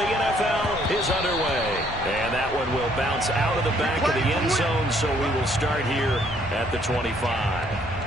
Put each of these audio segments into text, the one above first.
the NFL is underway. And that one will bounce out of the back of the end zone, so we will start here at the 25.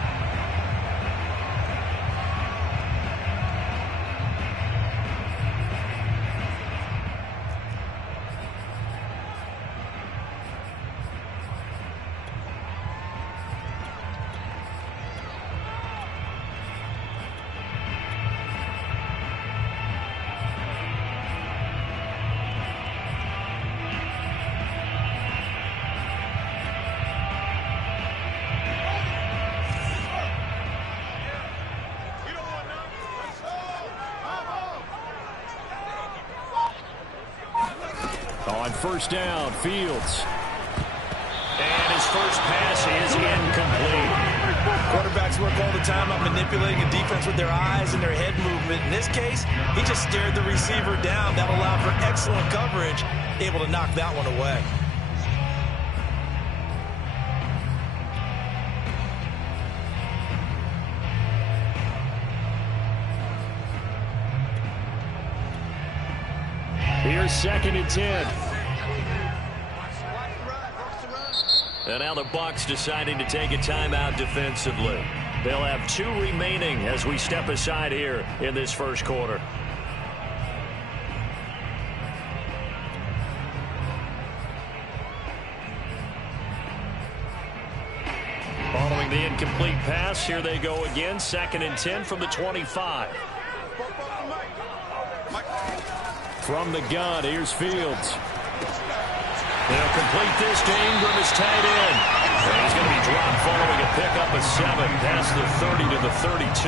On first down, Fields. And his first pass is incomplete. Quarterbacks work all the time on manipulating a defense with their eyes and their head movement. In this case, he just stared the receiver down. That allowed for excellent coverage, able to knock that one away. Here's 2nd and 10. And now the Bucs deciding to take a timeout defensively. They'll have 2 remaining as we step aside here in this first quarter. Following the incomplete pass, here they go again. 2nd and 10 from the 25. From the gun, here's Fields. They'll complete this to Ingram, is tight end. And he's going to be dropped following a pickup of 7 past the 30 to the 32.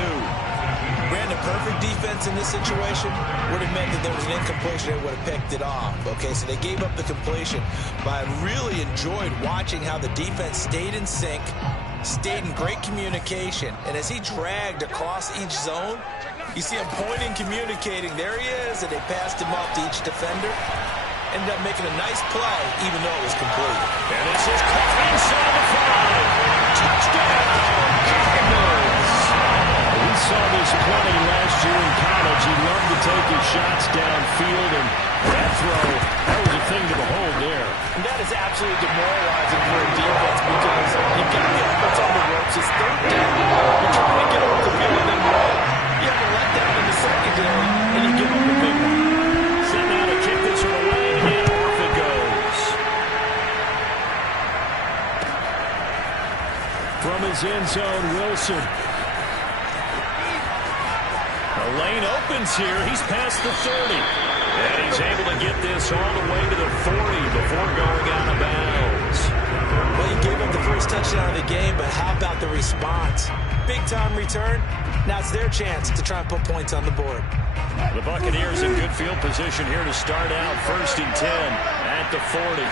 Brandon, perfect defense in this situation would have meant that there was an incompletion. They would have picked it off. Okay, so they gave up the completion. But I really enjoyed watching how the defense stayed in sync, stayed in great communication. And as he dragged across each zone, you see him pointing, communicating. There he is, and they passed him off to each defender. Ended up making a nice play, even though it was complete. And this is caught inside the 5. Touchdown, Cardinals! We saw this plenty last year in college. He loved to take his shots downfield, and that throw, that was a thing to behold there. And that is absolutely demoralizing for a defense because you've got the offense on the ropes. It's 3rd down. You're trying to get off the field and then run. You have a letdown in the secondary, and you give up the big one. Sent out to kick this one away, and off it goes. From his end zone, Wilson. The lane opens here. He's past the 30. And he's able to get this all the way to the 40 before going out of bounds. Well, he gave up the first touchdown of the game, but how about the response? Big-time return. Now it's their chance to try and put points on the board. The Buccaneers in good field position here to start out. 1st and 10 at the 40.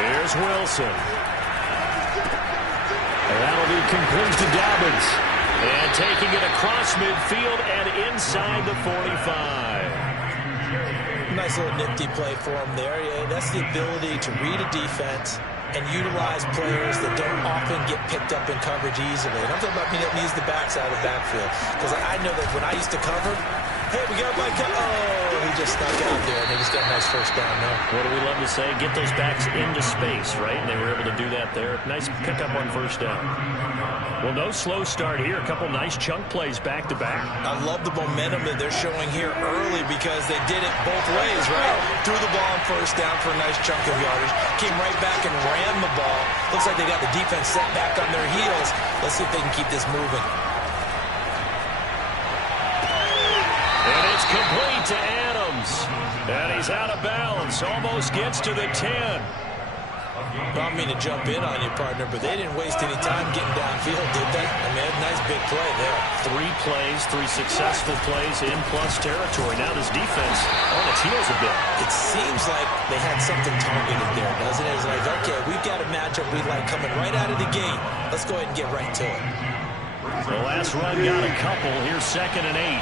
Here's Wilson. And that'll be complete to Dobbins. And taking it across midfield and inside the 45. Nice little nifty play for him there. Yeah, that's the ability to read a defense and utilize players that don't often get picked up in coverage easily. And I'm talking about being able to use the backside of the backfield. Because I know that when I used to cover, hey, we got my cover. Oh, he just snuck out there, and he just got a nice first down there. What do we love to say? Get those backs into space, right? And they were able to do that there. Nice pickup on first down. Well, no slow start here. A couple nice chunk plays back-to-back. I love the momentum that they're showing here early because they did it both ways, right? Threw the ball on first down for a nice chunk of yardage. Came right back and ran the ball. Looks like they got the defense set back on their heels. Let's see if they can keep this moving. And it's complete to Adams. And he's out of bounds. Almost gets to the 10. I don't mean to jump in on you, partner, but they didn't waste any time getting downfield, did they? I mean, nice big play there. 3 plays, 3 successful plays in plus territory. Now this defense on its heels a bit. It seems like they had something targeted there, doesn't it? It's like, okay, we've got a matchup we like coming right out of the gate. Let's go ahead and get right to it. The last run got a couple. Here's 2nd and 8.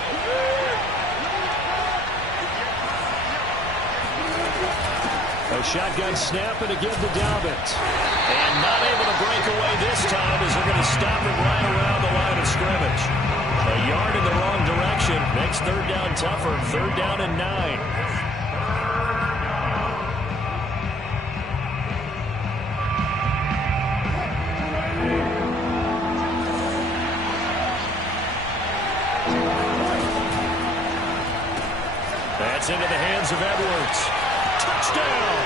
A shotgun snap and again to Dobbins. And not able to break away this time as they're going to stop him right around the line of scrimmage. A yard in the wrong direction. Makes 3rd down tougher. 3rd down and 9. hands of Edwards. Touchdown!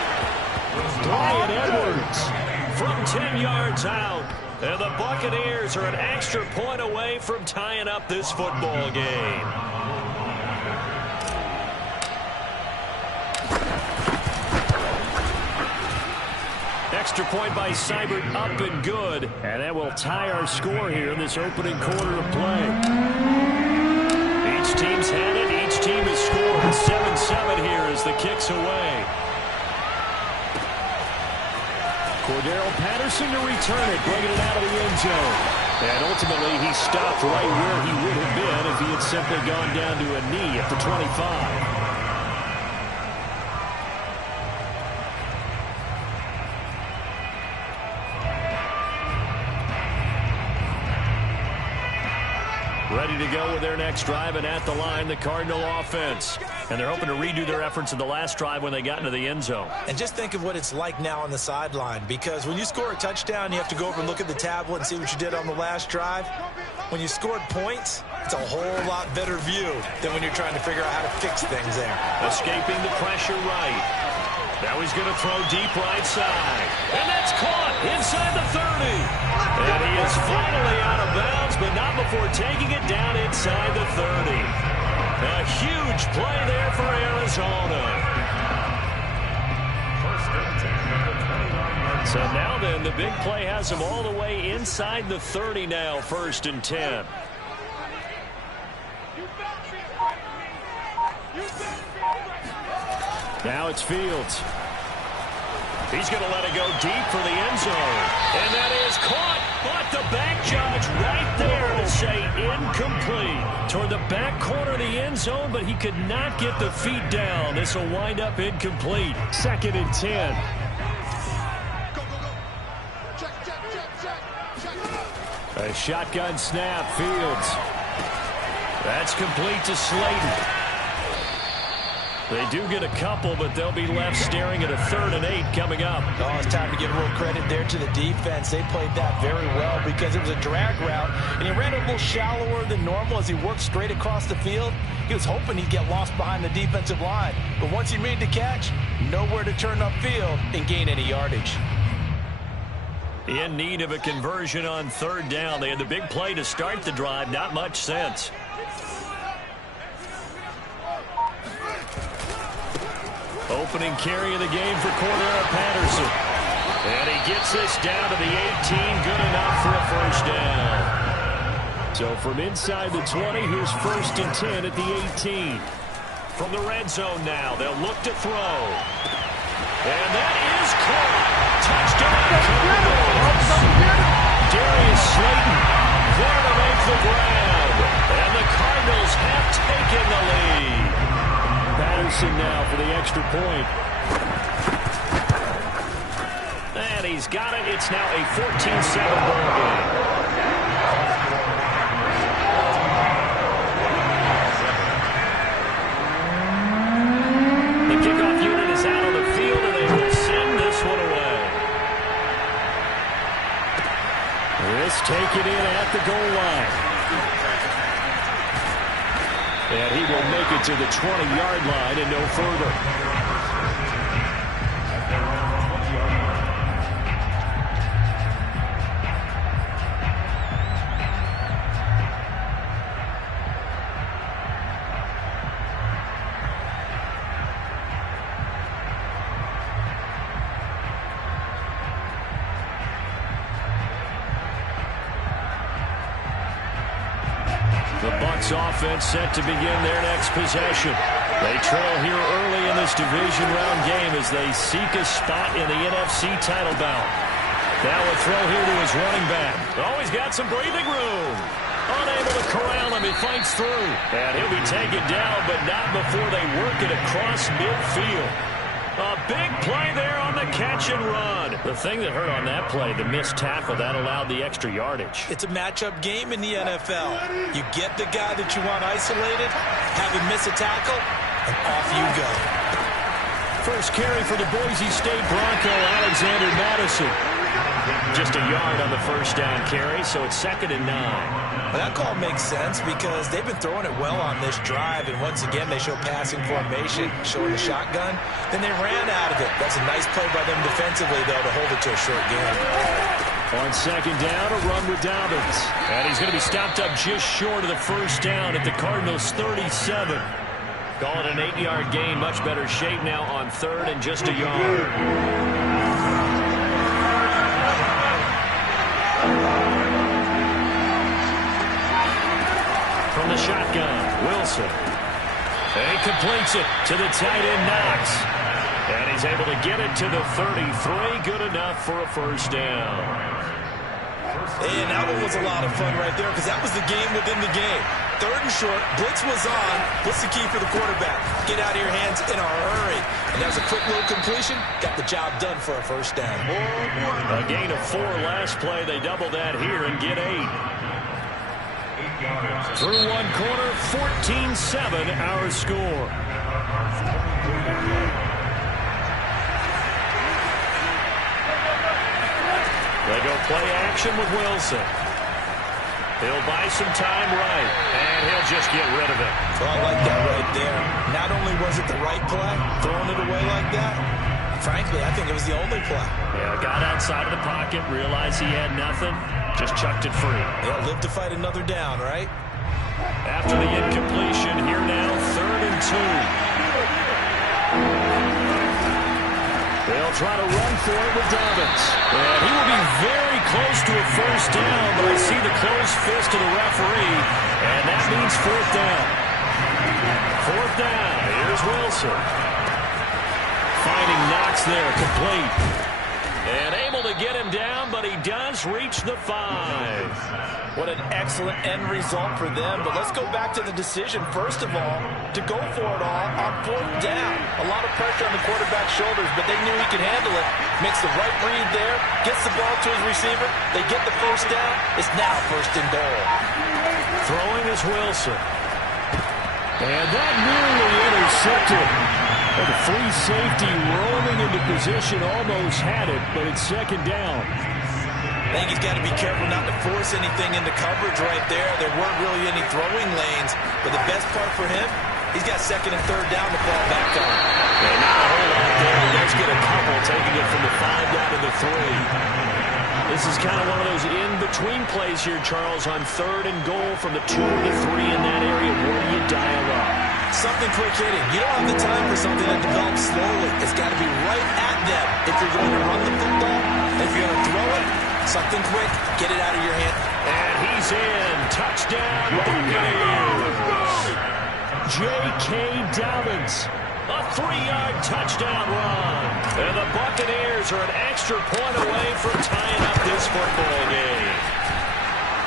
Bryan Edwards from 10 yards out. And the Buccaneers are an extra point away from tying up this football game. Extra point by Seibert, up and good. And that will tie our score here in this opening quarter of play. Each team's had it. Each team has scored. 7-7 here as the kick's away. Cordero Patterson to return it, bringing it out of the end zone. And ultimately, he stopped right where he would have been if he had simply gone down to a knee at the 25. Ready to go with their next drive, and at the line, the Cardinal offense. And they're hoping to redo their efforts in the last drive when they got into the end zone. And just think of what it's like now on the sideline, because when you score a touchdown, you have to go over and look at the tablet and see what you did on the last drive. When you scored points, it's a whole lot better view than when you're trying to figure out how to fix things there. Escaping the pressure right. Now he's going to throw deep right side. And that's caught inside the 30. And he is finally out of bounds, but not before taking it down inside the 30. A huge play there for Arizona. So now then, the big play has him all the way inside the 30 now, 1st and 10. Now it's Fields. He's going to let it go deep for the end zone. And that is caught, but the back judge right there to say incomplete. Toward the back corner of the end zone, but he could not get the feet down. This will wind up incomplete. 2nd and 10. A shotgun snap, Fields. That's complete to Slayton. They do get a couple, but they'll be left staring at a 3rd and 8 coming up. Oh, it's time to give a little credit there to the defense. They played that very well because it was a drag route, and he ran a little shallower than normal as he worked straight across the field. He was hoping he'd get lost behind the defensive line, but once he made the catch, nowhere to turn upfield and gain any yardage. In need of a conversion on 3rd down. They had the big play to start the drive. Not much sense. Opening carry of the game for Cordero Patterson. And he gets this down to the 18. Good enough for a 1st down. So from inside the 20, here's 1st and 10 at the 18. From the red zone now, they'll look to throw. And that is caught. Touchdown Cardinals. Darius Slayton there to make the grab. And the Cardinals have taken the lead. Patterson now for the extra point. And he's got it. It's now a 14-7 ball game. The kickoff unit is out on the field, and they will send this one away. This taken in at the goal line. And he will make it to the 20-yard line and no further. The Bucs offense set to begin their next possession. They trail here early in this division round game as they seek a spot in the NFC title bout. Now a throw here to his running back. Oh, he's got some breathing room. Unable to corral him, he fights through. And he'll be taken down, but not before they work it across midfield. A big play there on the catch and run. The thing that hurt on that play, the missed tackle, that allowed the extra yardage. It's a matchup game in the NFL. You get the guy that you want isolated, have him miss a tackle, and off you go. First carry for the Boise State Bronco, Alexander Madison. Just a yard on the first down carry, so it's 2nd and 9. Well, that call makes sense because they've been throwing it well on this drive, and once again they show passing formation, showing the shotgun. Then they ran out of it. That's a nice play by them defensively, though, to hold it to a short game. On 2nd down, a run with Dobbins. And he's going to be stopped up just short of the first down at the Cardinals' 37. Call it an 8-yard gain. Much better shape now on 3rd and just a yard. From the shotgun, Wilson. And he completes it to the tight end, Knox. And he's able to get it to the 33. Good enough for a first down. And that one was a lot of fun right there because that was the game within the game. 3rd and short, blitz was on. What's the key for the quarterback? Get out of your hands in a hurry. And that was a quick little completion. Got the job done for a first down. A gain of 4 last play. They double that here and get 8. Through one quarter, 14-7 our score. They go play action with Wilson. He'll buy some time right, and he'll just get rid of it. Well, I like that right there. Not only was it the right play, throwing it away like that, frankly, I think it was the only play. Yeah, got outside of the pocket, realized he had nothing, just chucked it free. Yeah, live to fight another down, right? After the incompletion, here now, 3rd and 2. They'll try to run for it with Dobbins. And he will be very close to a first down, but I see the closed fist of the referee, and that means 4th down. 4th down. Here's Wilson. Finding Knox there, complete. And able to get him down, but he does reach the 5. What an excellent end result for them. But let's go back to the decision, first of all, to go for it all on 4th down. A lot of pressure on the quarterback's shoulders, but they knew he could handle it. Makes the right read there, gets the ball to his receiver. They get the first down. It's now 1st and goal. Throwing is Wilson. And that nearly intercepted. And the free safety roaming into position almost had it, but it's 2nd down. I think he's got to be careful not to force anything into coverage right there. There weren't really any throwing lanes, but the best part for him, he's got 2nd and 3rd down to fall back on. Yeah, not a whole lot there. He does get a couple, taking it from the 5 down to the 3. This is kind of one of those in-between plays here, Charles, on 3rd and goal from the 2 to the 3 in that area. Where do you dial up? Something quick hitting. You don't have the time for something that develops slowly. It's got to be right at them if you're going to run the football. If you're going to throw it, something quick, get it out of your hand. And he's in. Touchdown, Buccaneers. J.K. Dobbins. A 3-yard touchdown run. And the Buccaneers are an extra point away from tying up this football game.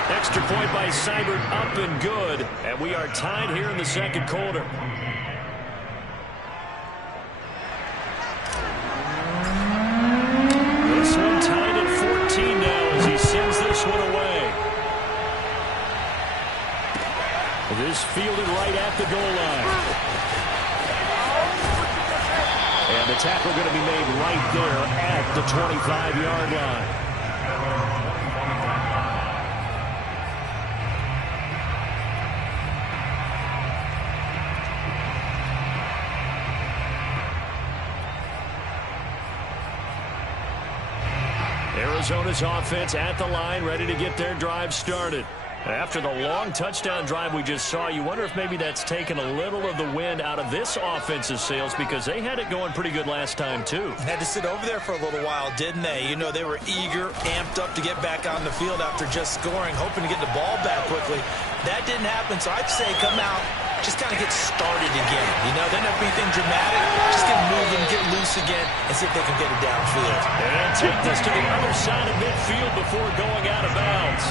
Extra point by Seibert, up and good. And we are tied here in the 2nd quarter. This one tied at 14 now as he sends this one away. This fielded right at the goal line. And the tackle going to be made right there at the 25-yard line. Arizona's offense at the line, ready to get their drive started. After the long touchdown drive we just saw, you wonder if maybe that's taken a little of the wind out of this offensive sails because they had it going pretty good last time, too. Had to sit over there for a little while, didn't they? You know, they were eager, amped up to get back on the field after just scoring, hoping to get the ball back quickly. That didn't happen, so I'd say come out, just kind of get started again. You know, they don't have anything dramatic. Just get moving, get loose again, and see if they can get it downfield. And take this to the other side of midfield before going out of bounds.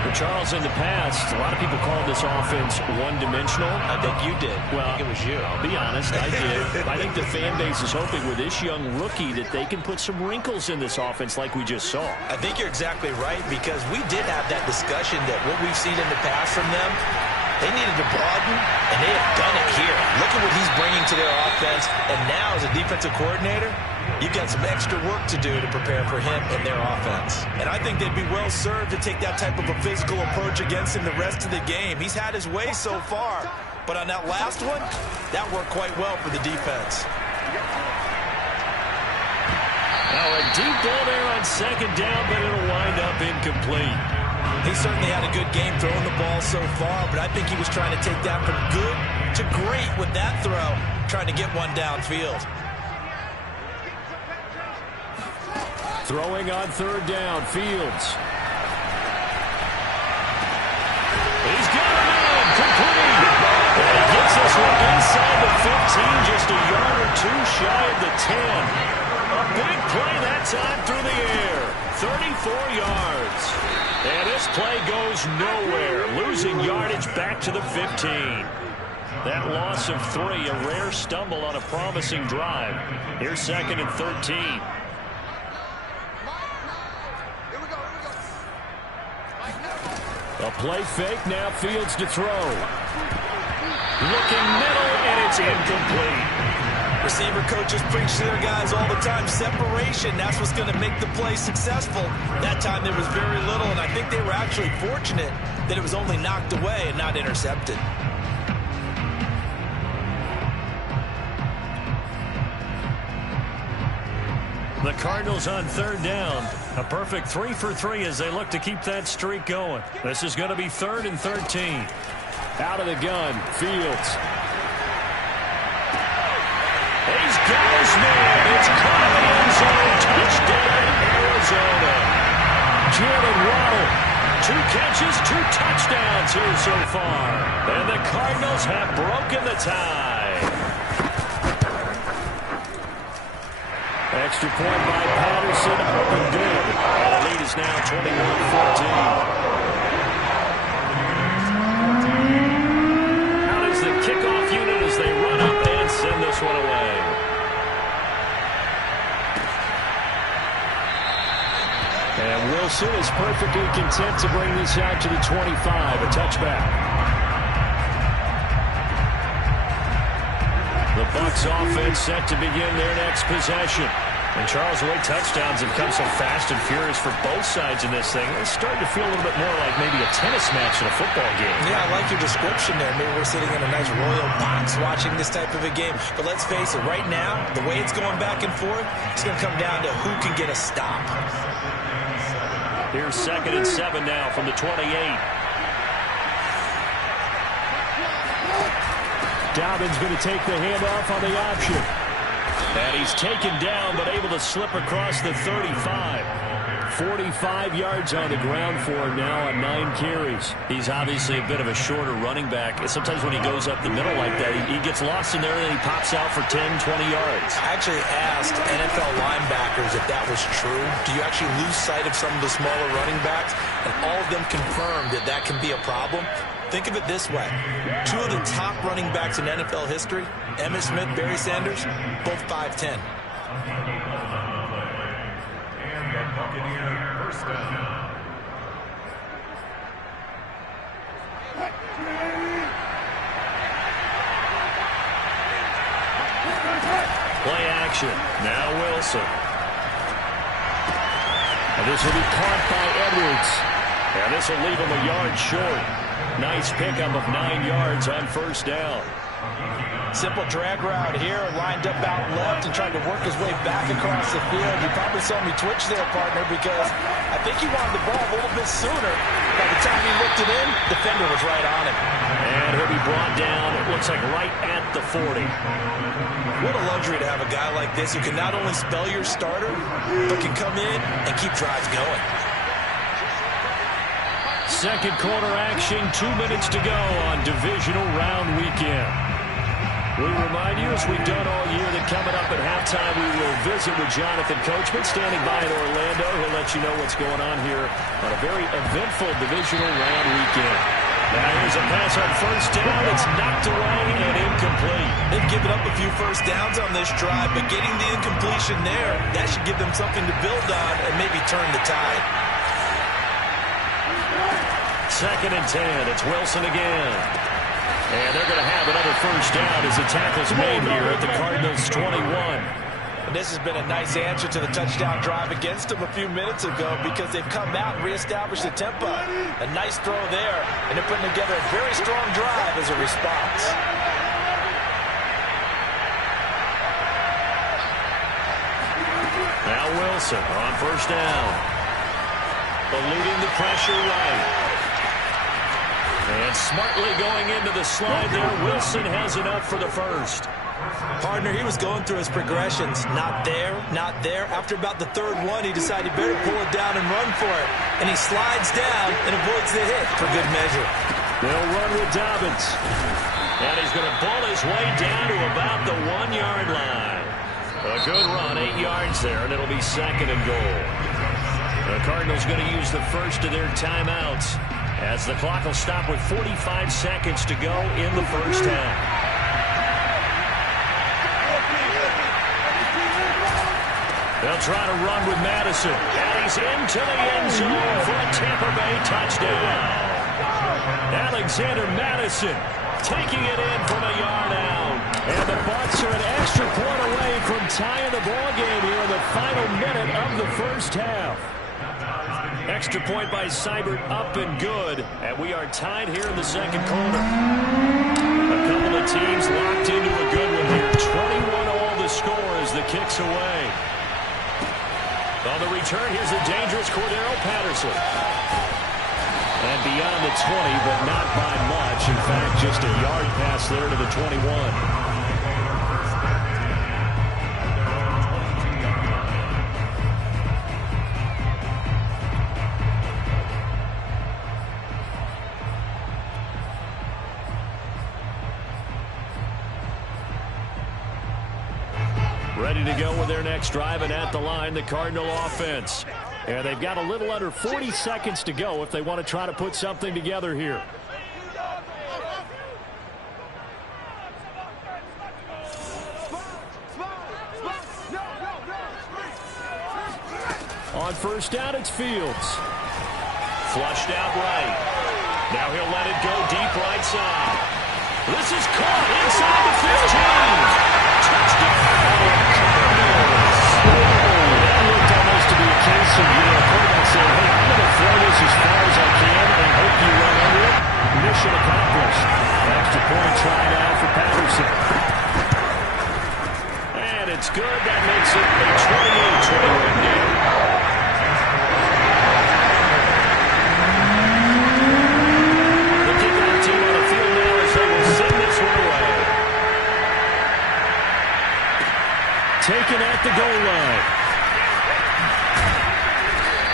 But Charles, in the past, a lot of people called this offense one-dimensional. I think you did. Well, I think it was you. I'll be honest, I did. I think the fan base is hoping with this young rookie that they can put some wrinkles in this offense like we just saw. I think you're exactly right because we did have that discussion that what we've seen in the past from them, They needed to broaden, and they have done it here. Look at what he's bringing to their offense, and now as a defensive coordinator, you've got some extra work to do to prepare for him and their offense. And I think they'd be well served to take that type of a physical approach against him the rest of the game. He's had his way so far, but on that last one, that worked quite well for the defense. Now a deep ball there on second down, but it'll wind up incomplete. He certainly had a good game throwing the ball so far, but I think he was trying to take that from good to great with that throw, trying to get one downfield. Throwing on third down, Fields. He's got a man, complete. And he gets this one inside the 15, just a yard or two shy of the 10. A big play that time through the air. 34 yards. And this play goes nowhere. Losing yardage back to the 15. That loss of 3, a rare stumble on a promising drive. Here's 2nd and 13. A play fake, now Fields to throw. Looking middle, and it's incomplete. Receiver coaches preach to their guys all the time. Separation, that's what's going to make the play successful. That time there was very little, and I think they were actually fortunate that it was only knocked away and not intercepted. The Cardinals on third down. A perfect 3 for 3 as they look to keep that streak going. This is going to be 3rd and 13. Out of the gun, Fields. He's got his man. It's caught in the end zone. Touchdown, Arizona. Jalen Waddle. 2 catches, 2 touchdowns here so far. And the Cardinals have broken the tie. Extra point by Patterson, up and good. And the lead is now 21-14. Out is the kickoff unit as they run up and send this one away. And Wilson is perfectly content to bring this out to the 25, a touchback. The Bucs offense set to begin their next possession. And Charles, the way touchdowns have come so fast and furious for both sides in this thing, it's starting to feel a little bit more like maybe a tennis match in a football game. Yeah, I like your description there. Maybe we're sitting in a nice royal box watching this type of a game. But let's face it, right now, the way it's going back and forth, it's going to come down to who can get a stop. Here's 2nd and 7 now from the 28. Dobbins going to take the handoff on the option. And he's taken down, but able to slip across the 35. 45 yards on the ground for him now on 9 carries. He's obviously a bit of a shorter running back. Sometimes when he goes up the middle like that, he gets lost in there and then he pops out for 10, 20 yards. I actually asked NFL linebackers if that was true. Do you actually lose sight of some of the smaller running backs? And all of them confirmed that that can be a problem. Think of it this way. 2 of the top running backs in NFL history, Emmitt Smith, Barry Sanders, both 5'10". Play action. Now Wilson. And this will be caught by Edwards. And this will leave him a yard short. Nice pickup of 9 yards on first down. Simple drag route here, lined up out left and trying to work his way back across the field. You probably saw me twitch there, partner, because I think he wanted the ball a little bit sooner. By the time he looked it in, the defender was right on him. And he'll be brought down, it looks like right at the 40. What a luxury to have a guy like this who can not only spell your starter, but can come in and keep drives going. Second quarter action, 2 minutes to go on divisional round weekend. We remind you, as we've done all year, that coming up at halftime, we will visit with Jonathan Coachman, standing by in Orlando. He'll let you know what's going on here on a very eventful divisional round weekend. Now here's a pass on first down. It's knocked away and incomplete. They've given up a few first downs on this drive, but getting the incompletion there, that should give them something to build on and maybe turn the tide. 2nd and 10. It's Wilson again. And they're going to have another first down as the tackle's made here at the Cardinals' 21. And this has been a nice answer to the touchdown drive against them a few minutes ago because they've come out and reestablished the tempo. A nice throw there, and they're putting together a very strong drive as a response. Now Wilson on first down. Eluding the pressure right. And smartly going into the slide there. Wilson has enough for the first. Partner, he was going through his progressions. Not there, not there. After about the third one, he decided he better pull it down and run for it. And he slides down and avoids the hit for good measure. They'll run with Dobbins. And he's going to ball his way down to about the 1-yard line. A good run, 8 yards there, and it'll be 2nd and goal. The Cardinals going to use the first of their timeouts as the clock will stop with 45 seconds to go in the first half. They'll try to run with Madison. And he's into the end zone for a Tampa Bay touchdown. Alexander Madison taking it in from a yard out. And the Bucs are an extra point away from tying the ball game here in the final minute of the first half. Extra point by Seibert up and good. And we are tied here in the second quarter. A couple of teams locked into a good one here. 21-all the score as the kick's away. On the return, here's the dangerous Cordero Patterson. And beyond the 20, but not by much. In fact, just a yard pass there to the 21. Ready to go with their next drive, and at the line, the Cardinal offense. And they've got a little under 40 seconds to go if they want to try to put something together here. On first down, it's Fields. Flushed out right. Now he'll let it go deep right side. This is caught inside the 15. Touchdown! That looked almost to be a case of, a quarterback saying, hey, I'm going to throw this as far as I can and hope you run under it. Mission accomplished. Extra point try now for Patterson. And it's good. That makes it a 28-21 game. The kickoff team on the field now as they will send this one away. Taken at the goal line.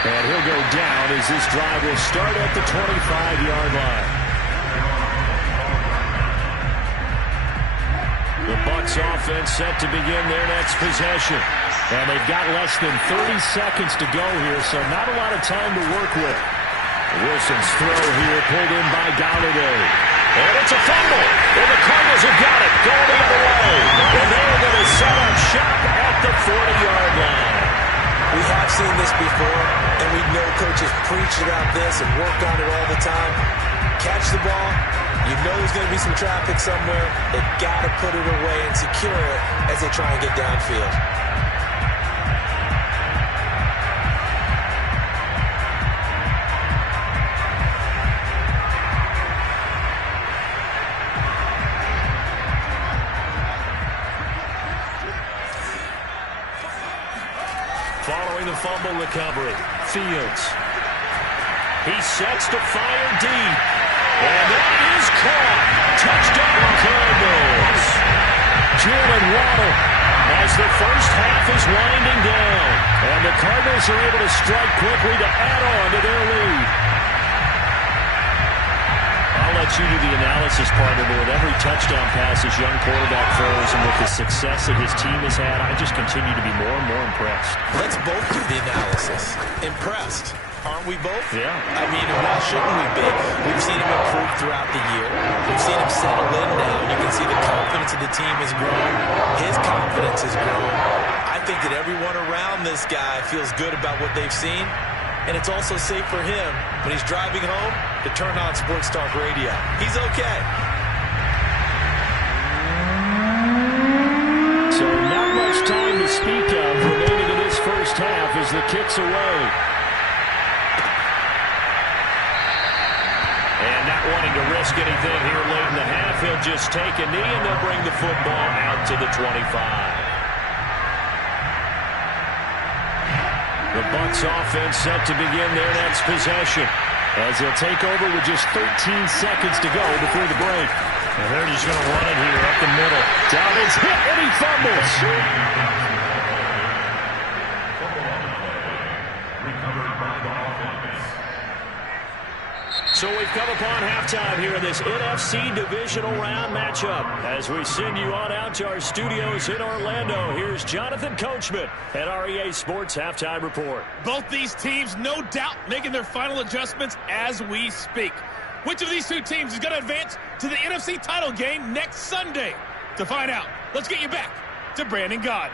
And he'll go down as this drive will start at the 25-yard line. The Bucs offense set to begin their next possession. And they've got less than 30 seconds to go here, so not a lot of time to work with. Wilson's throw here pulled in by Galladay. And it's a fumble. And the Cardinals have got it. Going the other way. And they're going to set up shop at the 40-yard line. We have seen this before, and we know coaches preach about this and work on it all the time. Catch the ball. You know there's going to be some traffic somewhere. They've got to put it away and secure it as they try and get downfield. Following the fumble recovery, Fields. He sets to fire deep. And that is caught. Touchdown Cardinals. Jalen Waddle as the first half is winding down. And the Cardinals are able to strike quickly to add on to their lead. I'll let you do the analysis, partner, but with every touchdown pass this young quarterback throws and with the success that his team has had, I just continue to be more and more impressed. Let's both do the analysis. Impressed. Aren't we both? Yeah. I mean, why shouldn't we be? We've seen him improve throughout the year. We've seen him settle in now. You can see the confidence of the team has grown. His confidence has grown. I think that everyone around this guy feels good about what they've seen. And it's also safe for him. When he's driving home, to turn on Sports Talk Radio. He's okay. So not much time to speak of remaining in this first half as the kick's away. And not wanting to risk anything here late in the half, he'll just take a knee and they'll bring the football out to the 25. The Bucs offense set to begin their next possession as they'll take over with just 13 seconds to go before the break. And they're just going to run it here up the middle. Dobbins hit and he fumbles. So we've come upon halftime here in this NFC divisional round matchup. As we send you on out to our studios in Orlando, here's Jonathan Coachman at REA Sports Halftime Report. Both these teams, no doubt, making their final adjustments as we speak. Which of these two teams is going to advance to the NFC title game next Sunday? To find out, let's get you back to Brandon Gaudin.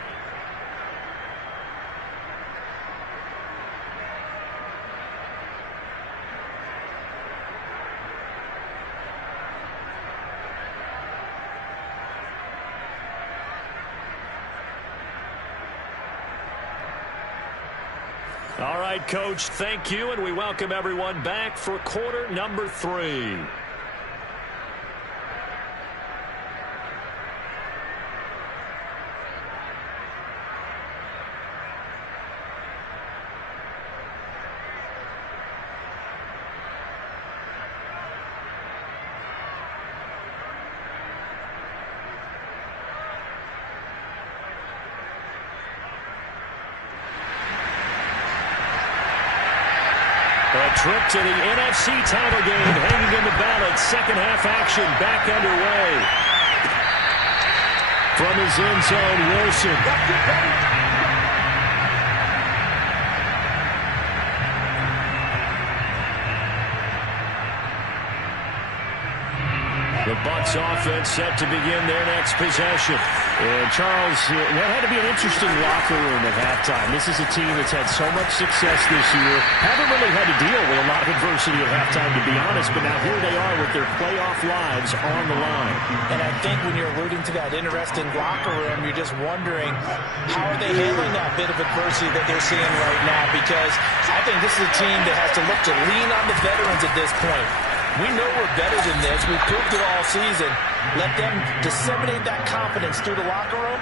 All right, Coach, thank you, and we welcome everyone back for quarter number 3. A trip to the NFC title game hanging in the balance. Second half action back underway. From his end zone, Wilson. The Bucs offense set to begin their next possession. And Charles, that had to be an interesting locker room at halftime. This is a team that's had so much success this year. Haven't really had to deal with a lot of adversity at halftime, to be honest. But now here they are with their playoff lives on the line. And I think when you're alluding to that interesting locker room, you're just wondering how are they handling that bit of adversity that they're seeing right now? Because I think this is a team that has to look to lean on the veterans at this point. We know we're better than this. We've proved it all season. Let them disseminate that confidence through the locker room.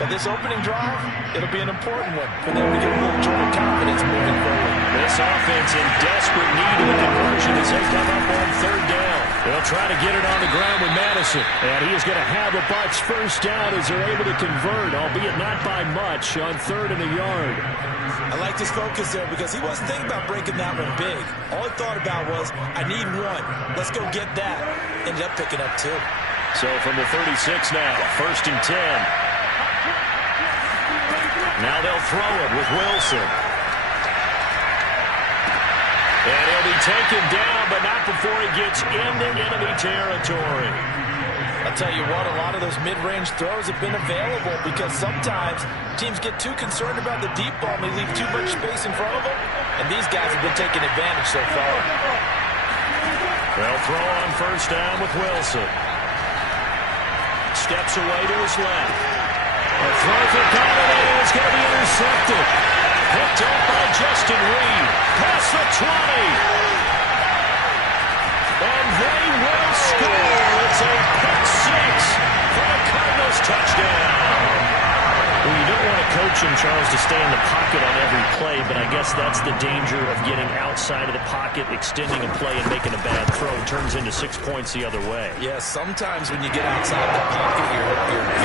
But this opening drive, it'll be an important one for them to get a little jolt of confidence moving forward. This offense in desperate need of a conversion as they come up on third down. They'll try to get it on the ground with Madison. And he is going to have the Bucs first down as they're able to convert, albeit not by much, on third and a yard. I like his focus there because he wasn't thinking about breaking that one big. All he thought about was, I need one. Let's go get that. Ended up picking up 2. So from the 36 now, first and 10. Now they'll throw it with Wilson. And he'll be taken down, but not before he gets into enemy territory. I'll tell you what, a lot of those mid-range throws have been available because sometimes teams get too concerned about the deep ball and they leave too much space in front of them. And these guys have been taking advantage so far. They'll throw on first down with Wilson. Steps away to his left. A throw for Galladay is going to be intercepted. Picked up by Justin Reed. Past the 20. And they will score. It's a pick 6 for the Cardinals touchdown. Well, you don't want to coach him, Charles, to stay in the pocket on every play, but I guess that's the danger of getting outside of the pocket, extending a play and making a bad throw. It turns into 6 points the other way. Yeah, sometimes when you get outside the pocket, your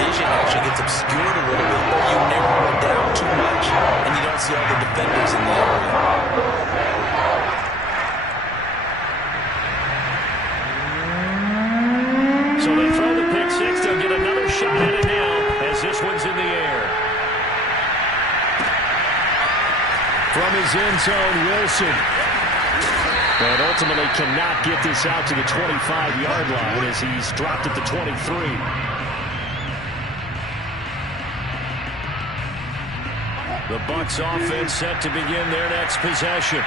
vision actually gets obscured a little bit, or you narrow it down too much, and you don't see all the defenders in the area. So they throw the pick 6. They'll get another shot at it now as this one's in the air. From his end zone, Wilson. But ultimately cannot get this out to the 25-yard line as he's dropped at the 23. The Bucs offense set to begin their next possession.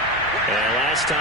And last time